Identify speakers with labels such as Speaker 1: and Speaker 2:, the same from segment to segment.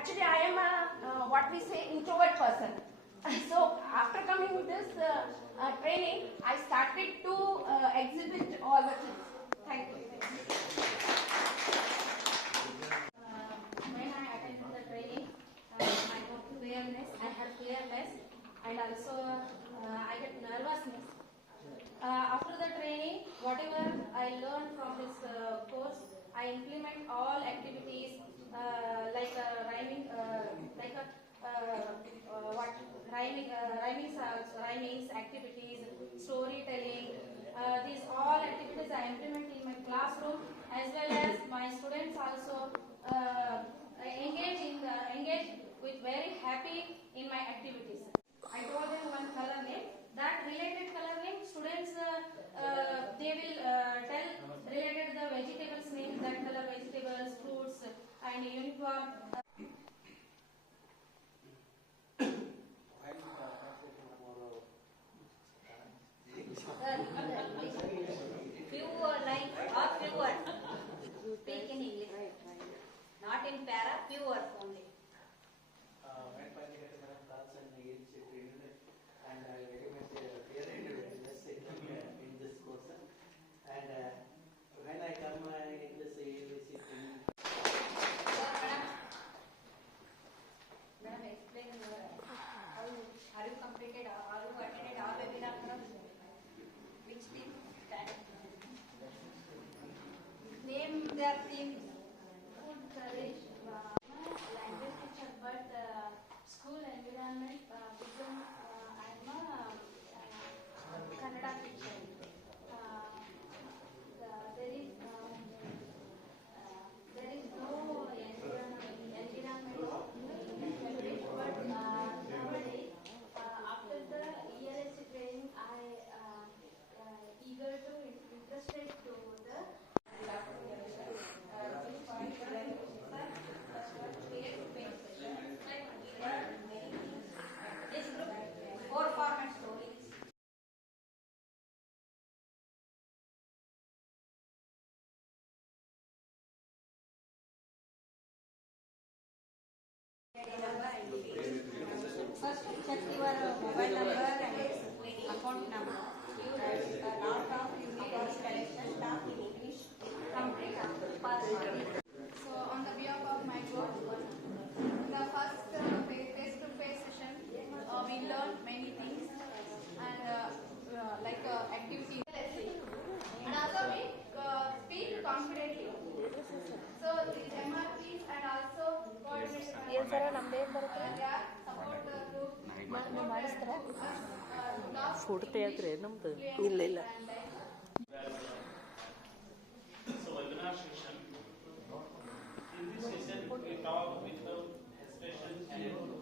Speaker 1: actually I am a, uh, what we say, introvert person. so after coming with this uh, uh, training, I started to exhibit all the things. Thank you. when I attended the training, I got fearless, I had fearless and also I get nervousness. Uh, after the training, whatever I learned from this uh, course, I implement all activities uh, like uh, rhyming, uh, like what rhyming, rhyming songs, rhyming activities, storytelling. these all activities I implement in my classroom as well as my students
Speaker 2: ಸರ ನಮ್ದೇನು ಬರುತ್ತೆ ಮಾಡಿಸ್ತಾರ photo ತೆಗೆಯಕ್ರಿ ನಮ್ದು ಇಲ್ಲ ಇಲ್ಲ
Speaker 3: In this session, we talk
Speaker 4: with the
Speaker 5: expression and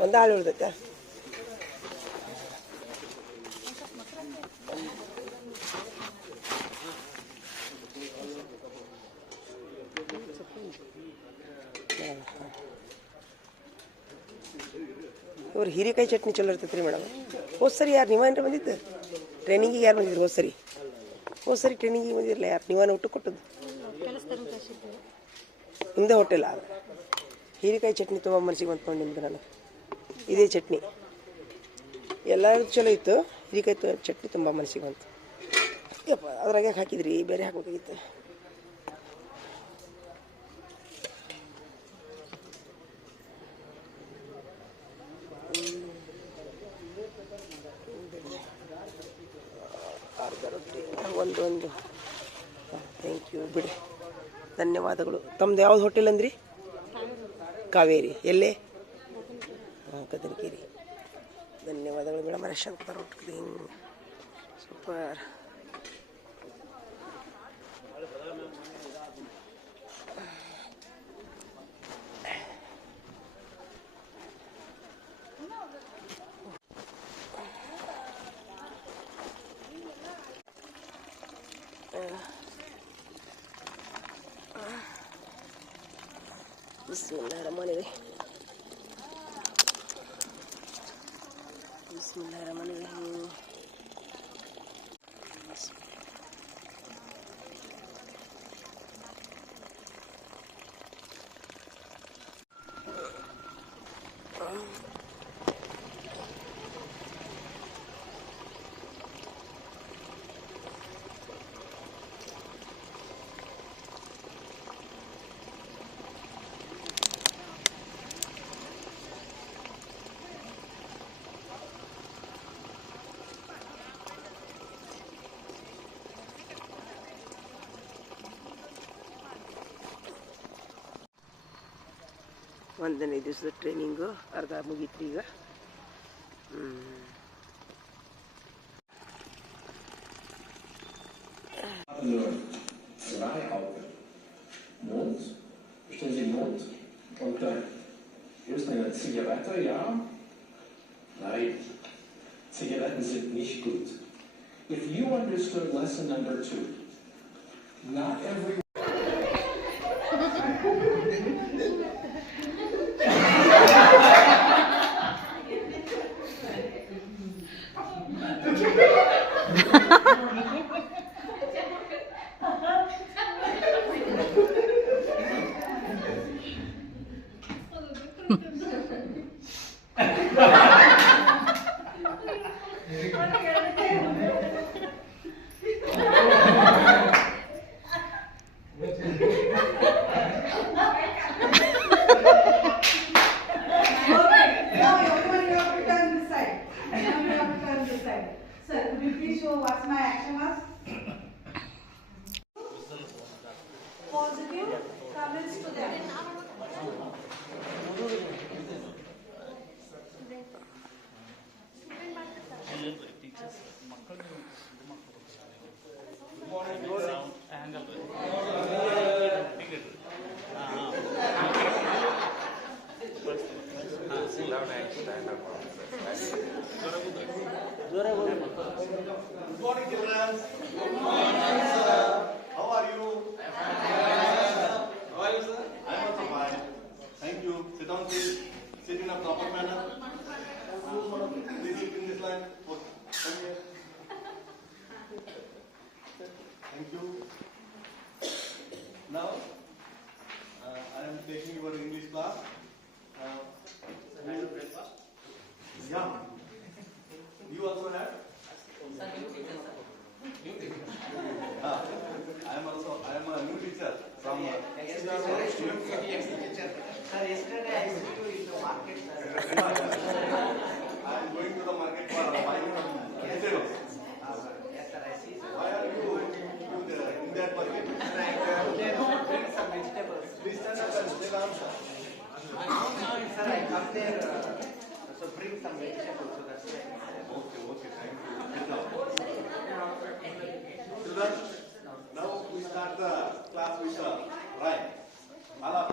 Speaker 2: ಒಂದು ಆಳು ಉಳ್ದೈತೆ ಇವ್ರು ಹೀರೆಕಾಯಿ ಚಟ್ನಿ ಚಲೋ ಇರ್ತೈತೆ ರೀ ಮೇಡಮ್ ಹೋದ್ ಸರಿ ಯಾರು ನೀವೇನ್ರ ಬಂದಿದ್ದು ಟ್ರೈನಿಂಗಿಗೆ ಯಾರು ಬಂದಿದ್ರು ಹೋದ್ ಸರಿ ಹೋದ್ ಸರಿ ಟ್ರೈನಿಂಗಿಗೆ ಬಂದಿರಲ್ಲ ಯಾರು ನಿವಾನ ಊಟ ಕೊಟ್ಟದ್ದು ನಿಮ್ಮದೇ ಹೋಟೆಲ್ ಅದು ಹೀರೆಕಾಯಿ ಚಟ್ನಿ ತುಂಬ ಮನಸ್ಸಿಗೆ ಬಂದ್ಕೊಂಡು ನಿಮ್ದು ನಾನು ಇದೇ ಚಟ್ನಿ. ಎಲ್ಲ ಚಲೋ ಇತ್ತು. ಇದಕ್ಕಾಯ್ತು ಚಟ್ನಿ ತುಂಬ ಮನಸ್ಸಿಗೆ ಬಂತು. ಯಪ್ಪ, ಅದ್ರಾಗೆ ಹಾಕಿದ್ರಿ? ಬೇರೆ ಹಾಕ್ಬೇಕಾಗಿತ್ತು. ಒಂದು ಒಂದು. ಥ್ಯಾಂಕ್ ಯು ಬಿಡಿ. ಧನ್ಯವಾದಗಳು. ತಮ್ದು ಯಾವ್ದು ಹೋಟೆಲ್ ಅಂದ್ರಿ? ಕಾವೇರಿ. ಎಲ್ಲೇ? Marescial Tarot Green super بسم الله الرحمن الرحيم Bismillahirrahmanirrahim. ಒಂದನೇ ದಿವಸದ ಟ್ರೈನಿಂಗು ಅರ್ಧ ಮುಗೀತು ಈಗ
Speaker 6: Learn.
Speaker 4: Why are you into the, in that market?
Speaker 7: They bring some vegetables.
Speaker 4: Please stand up and take answer.
Speaker 7: Sir, I come there, so bring some vegetables, so that's.
Speaker 4: Okay, okay, thank you. Children, now we start the class with the rhyme. All of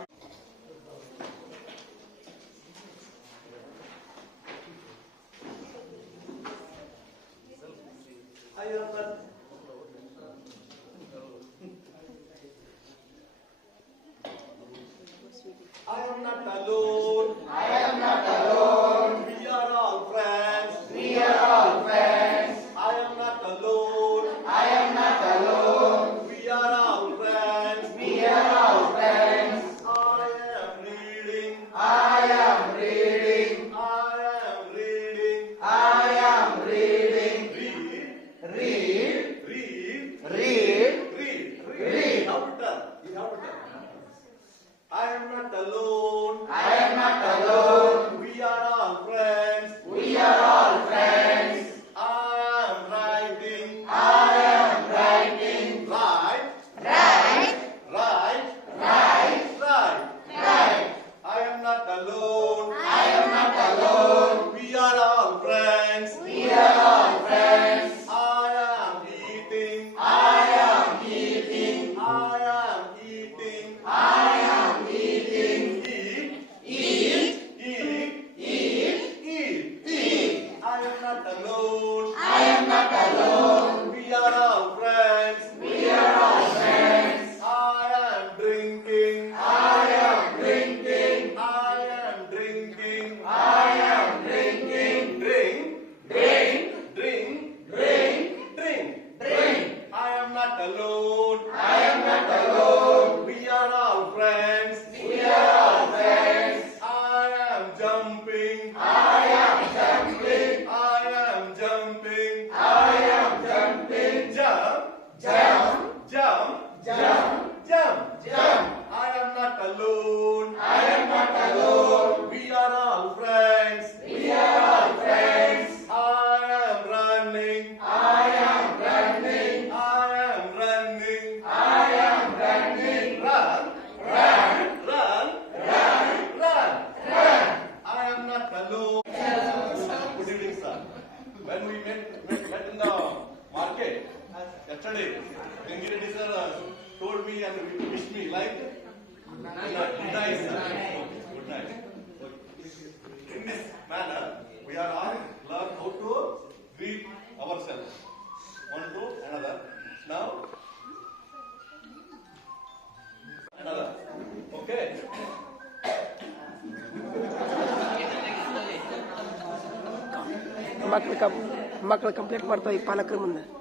Speaker 2: ಮಕ್ಕಳು complaint ಮಾಡ್ತಾವೆ ಈ ಪಾಲಕರ ಮುಂದೆ.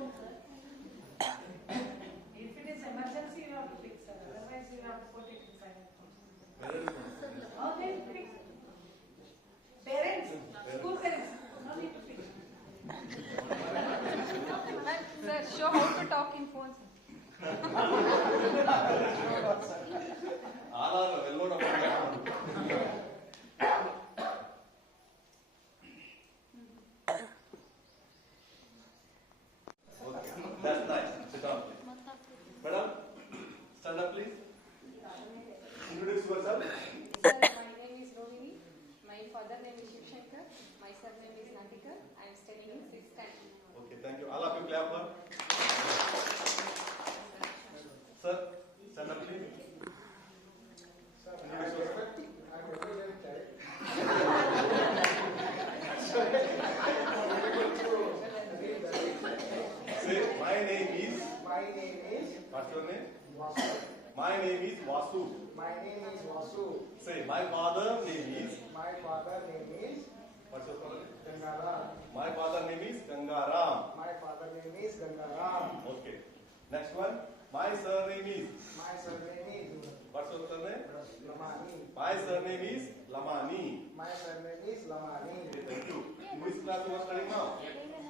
Speaker 8: Gangaram.
Speaker 4: My father name is Gangaram.
Speaker 8: My father name is Gangaram.
Speaker 4: Okay. Next one. My surname is.
Speaker 8: My surname is.
Speaker 4: What's your surname?
Speaker 8: Lamani.
Speaker 4: My surname is Lamani.
Speaker 8: My surname is Lamani.
Speaker 4: Okay, thank you. In which class you are studying now?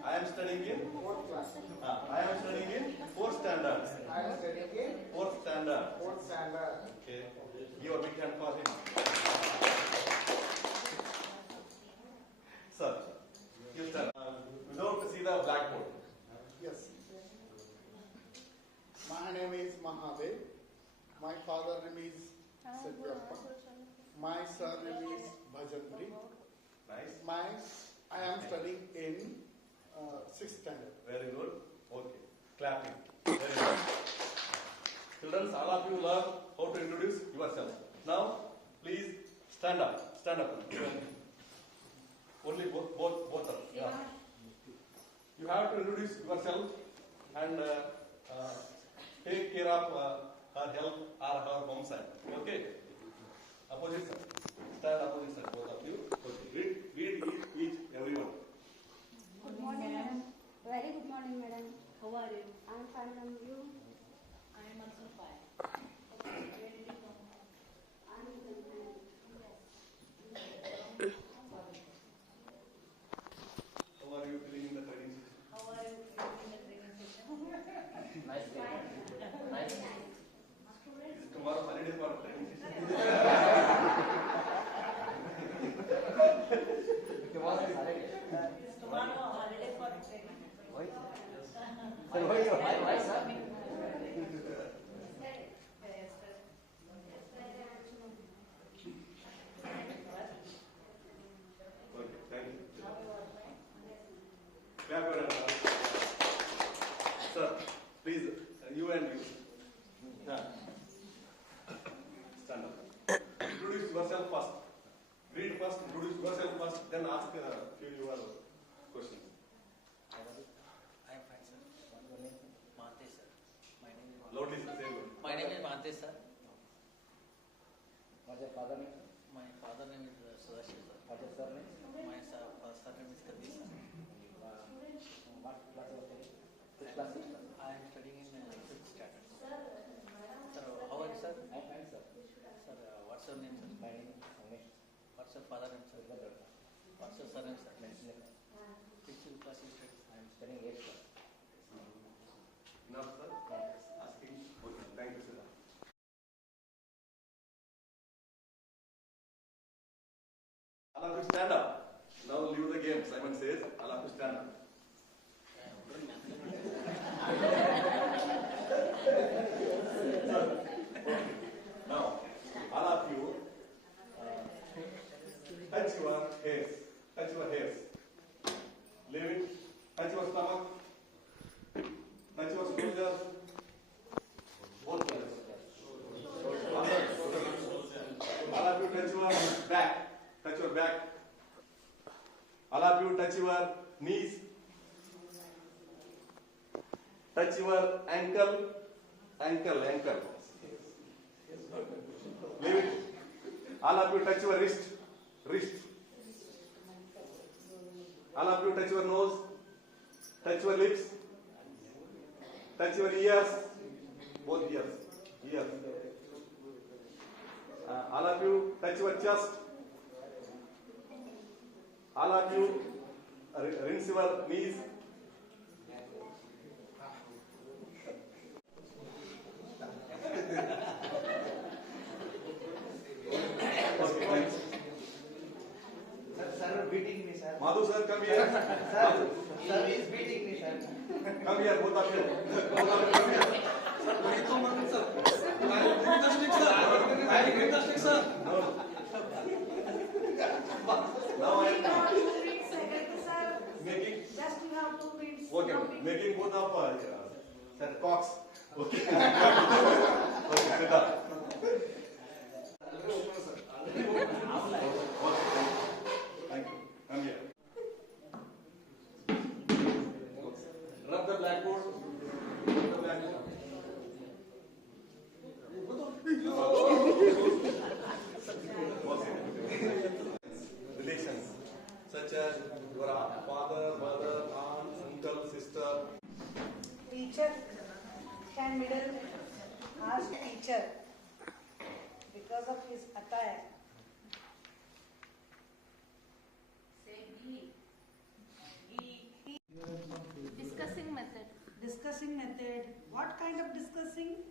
Speaker 4: I am studying in
Speaker 8: fourth class.
Speaker 4: Ah, I am studying in fourth standard.
Speaker 8: I am studying in
Speaker 4: fourth standard.
Speaker 8: Fourth standard.
Speaker 4: Okay. Give big hand for him.
Speaker 9: Brahma. My surname is Bhajandri.
Speaker 4: Nice.
Speaker 9: My, I am studying in uh, sixth standard.
Speaker 4: Very good. Okay. Clapping. Very good. Children, all of you learn how to introduce yourself. Now, please stand up. Stand up. Only both, both, both of you. Yeah. You have to introduce yourself and uh, uh, take care of uh, her health or her home side. Okay. opposite side.
Speaker 7: Stand opposite
Speaker 4: side, both of you. Okay. Read, read each, each, everyone.
Speaker 10: Good morning, madam. Very good morning, madam. How are you? I am fine,
Speaker 11: and you?
Speaker 10: I am also fine.
Speaker 8: What's your father name?
Speaker 7: My father name is uh, Sadashiv sir.
Speaker 8: What's your surname?
Speaker 7: My sir, surname is Kadhi sir.
Speaker 8: Uh, What class you are taking? Which class?
Speaker 7: I am studying in uh, fifth standard. Sir, how are you sir?
Speaker 8: I'm fine, sir.
Speaker 7: Sir, uh, what's your name sir?
Speaker 8: My name is Sangesh.
Speaker 7: What's your father name sir? What's your surname sir?
Speaker 8: Mention it.
Speaker 7: Which class you study?
Speaker 8: I'm studying eighth
Speaker 4: Touch your ankle. Ankle, ankle. Leave it. All of you touch your wrist. Wrist. All of you touch your nose. Touch your lips. Touch your ears. Both ears. Ears. Uh, all of you touch your chest. All of you uh, rinse your knees. Okay, thanks.
Speaker 8: Sir, sir beating me, sir.
Speaker 4: Madhu sir, come here.
Speaker 8: Sir, sir is beating me, sir.
Speaker 4: Come here, both of you. Both of you come here. Now I am making.
Speaker 12: Just you have two beats.
Speaker 4: Okay, making both of uh, sir cocks. Okay. okay, sit
Speaker 12: kind of discussing?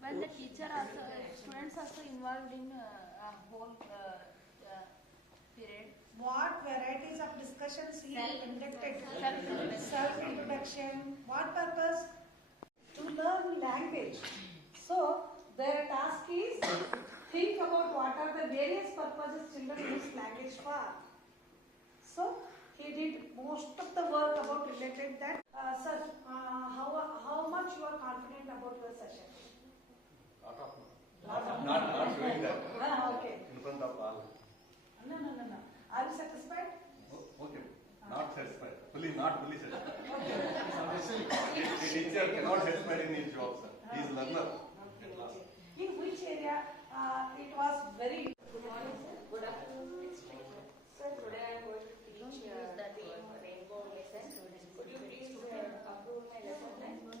Speaker 1: When the teacher also, students also involved in uh, a whole uh, uh, period.
Speaker 12: What varieties of discussions he conducted?
Speaker 1: Self-introduction,
Speaker 12: what purpose? To learn language. So, their task is think about what are the various purposes children use language for. So, he did most of the work about related that. Uh, sir, uh, how, how much you are confident about your session?
Speaker 4: not, not doing that
Speaker 12: Ah, okay.
Speaker 4: in front of all.
Speaker 12: No, no, no, no. Are you satisfied?
Speaker 4: Okay, not satisfied. Fully, not fully satisfied. A teacher cannot satisfied in his job, sir. He is learner. at last.
Speaker 12: In which area uh, it was very
Speaker 13: Good morning, sir. Good afternoon. Sir, today I am going to teach uh, the theme rainbow lesson. Could you please uh,